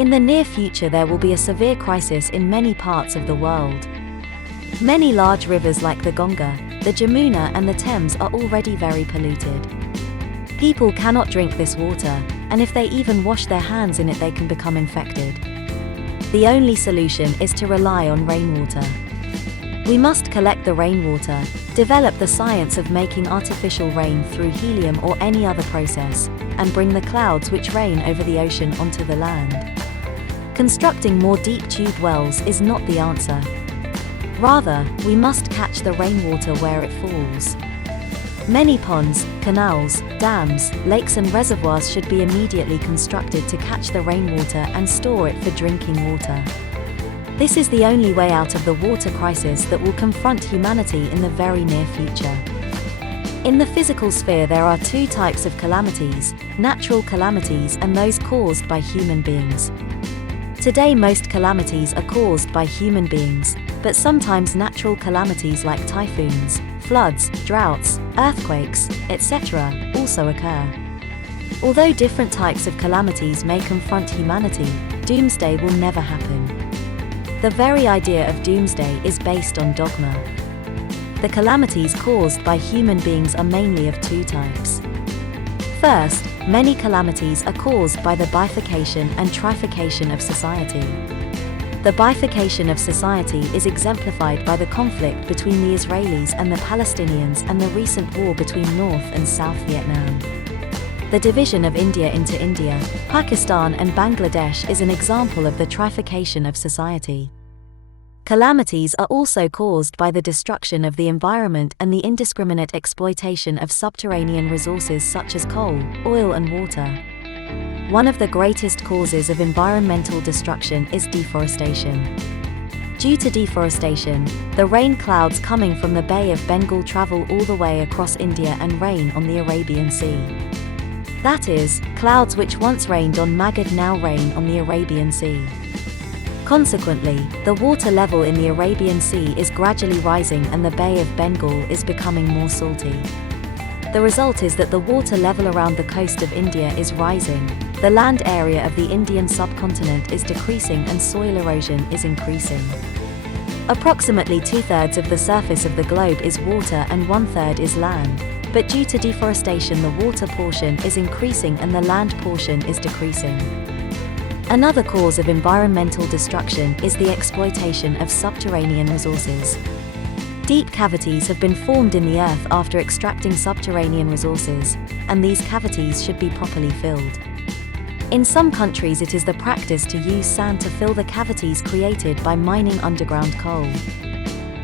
In the near future there will be a severe crisis in many parts of the world. Many large rivers like the Ganga, the Jamuna and the Thames are already very polluted. People cannot drink this water, and if they even wash their hands in it they can become infected. The only solution is to rely on rainwater. We must collect the rainwater, develop the science of making artificial rain through helium or any other process, and bring the clouds which rain over the ocean onto the land. Constructing more deep tube wells is not the answer. Rather, we must catch the rainwater where it falls. Many ponds, canals, dams, lakes and reservoirs should be immediately constructed to catch the rainwater and store it for drinking water. This is the only way out of the water crisis that will confront humanity in the very near future. In the physical sphere there are two types of calamities, natural calamities and those caused by human beings. Today most calamities are caused by human beings, but sometimes natural calamities like typhoons, floods, droughts, earthquakes, etc., also occur. Although different types of calamities may confront humanity, doomsday will never happen. The very idea of doomsday is based on dogma. The calamities caused by human beings are mainly of two types. First, many calamities are caused by the bifurcation and trifurcation of society. The bifurcation of society is exemplified by the conflict between the Israelis and the Palestinians and the recent war between North and South Vietnam. The division of India into India, Pakistan and Bangladesh is an example of the trifurcation of society. Calamities are also caused by the destruction of the environment and the indiscriminate exploitation of subterranean resources such as coal, oil and water. One of the greatest causes of environmental destruction is deforestation. Due to deforestation, the rain clouds coming from the Bay of Bengal travel all the way across India and rain on the Arabian Sea. That is, clouds which once rained on Magad now rain on the Arabian Sea. Consequently, the water level in the Arabian Sea is gradually rising and the Bay of Bengal is becoming more salty. The result is that the water level around the coast of India is rising, the land area of the Indian subcontinent is decreasing and soil erosion is increasing. Approximately 2/3 of the surface of the globe is water and 1/3 is land, but due to deforestation the water portion is increasing and the land portion is decreasing. Another cause of environmental destruction is the exploitation of subterranean resources. Deep cavities have been formed in the earth after extracting subterranean resources, and these cavities should be properly filled. In some countries it is the practice to use sand to fill the cavities created by mining underground coal.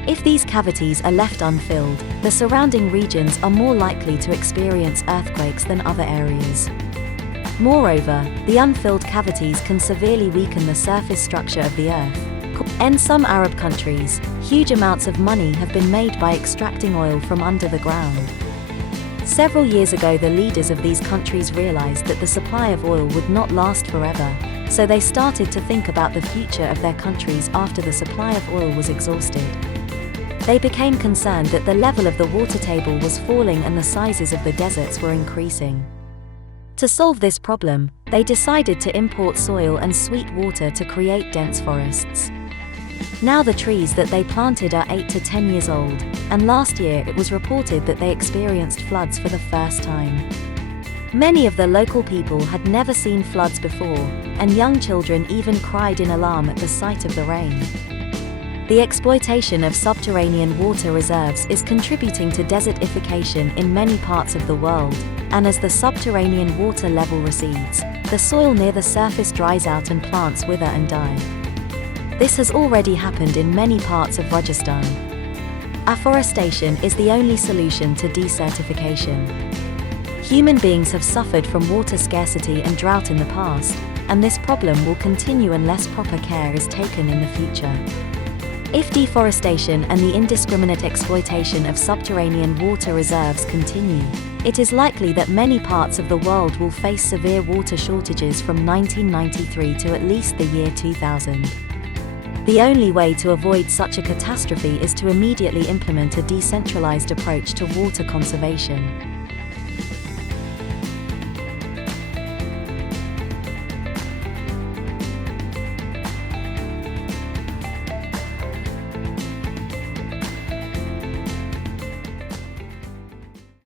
If these cavities are left unfilled, the surrounding regions are more likely to experience earthquakes than other areas. Moreover, the unfilled cavities can severely weaken the surface structure of the earth. In some Arab countries, huge amounts of money have been made by extracting oil from under the ground. Several years ago the leaders of these countries realized that the supply of oil would not last forever, so they started to think about the future of their countries after the supply of oil was exhausted. They became concerned that the level of the water table was falling and the sizes of the deserts were increasing. To solve this problem, they decided to import soil and sweet water to create dense forests. Now the trees that they planted are 8 to 10 years old, and last year it was reported that they experienced floods for the first time. Many of the local people had never seen floods before, and young children even cried in alarm at the sight of the rain. The exploitation of subterranean water reserves is contributing to desertification in many parts of the world, and as the subterranean water level recedes, the soil near the surface dries out and plants wither and die. This has already happened in many parts of Rajasthan. Afforestation is the only solution to desertification. Human beings have suffered from water scarcity and drought in the past, and this problem will continue unless proper care is taken in the future. If deforestation and the indiscriminate exploitation of subterranean water reserves continue, it is likely that many parts of the world will face severe water shortages from 1993 to at least the year 2000. The only way to avoid such a catastrophe is to immediately implement a decentralized approach to water conservation.